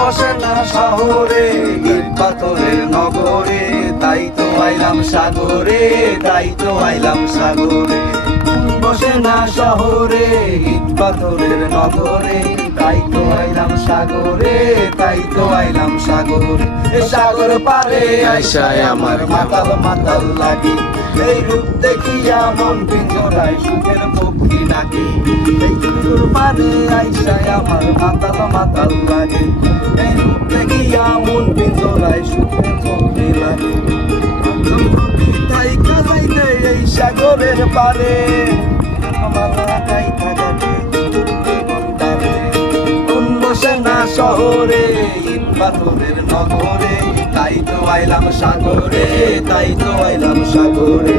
বসে না শহরে ইট পাথরের নগরে, তাই তো আইলাম সাগরে, তাই তো আইলাম সাগরে। বসে না শহরে ইট পাথরের নগরে, তাই তো আইলাম সাগরে, তাই তো আইলাম সাগরে। এ সাগর পারে আইসায় আমার মাতাল মাতাল লাগে, এই রূপ দেখিয়া মন পিঞ্জরায় সুখের পক্ষী ডাকে। এই সাগর পারে আইসায় আমার মাতাল মাতাল লাগে, এই রূপ দেখিয়া মন পিঞ্জরায় সুখের পক্ষী লাগে। তাই কাজাইতে এই সাগরের পারে আমার একাই থাকাকে বসে না শহরে ইট পাথরের নগরে, তাই তো আইলাম সাগরে, তাই তো আইলাম সাগরে।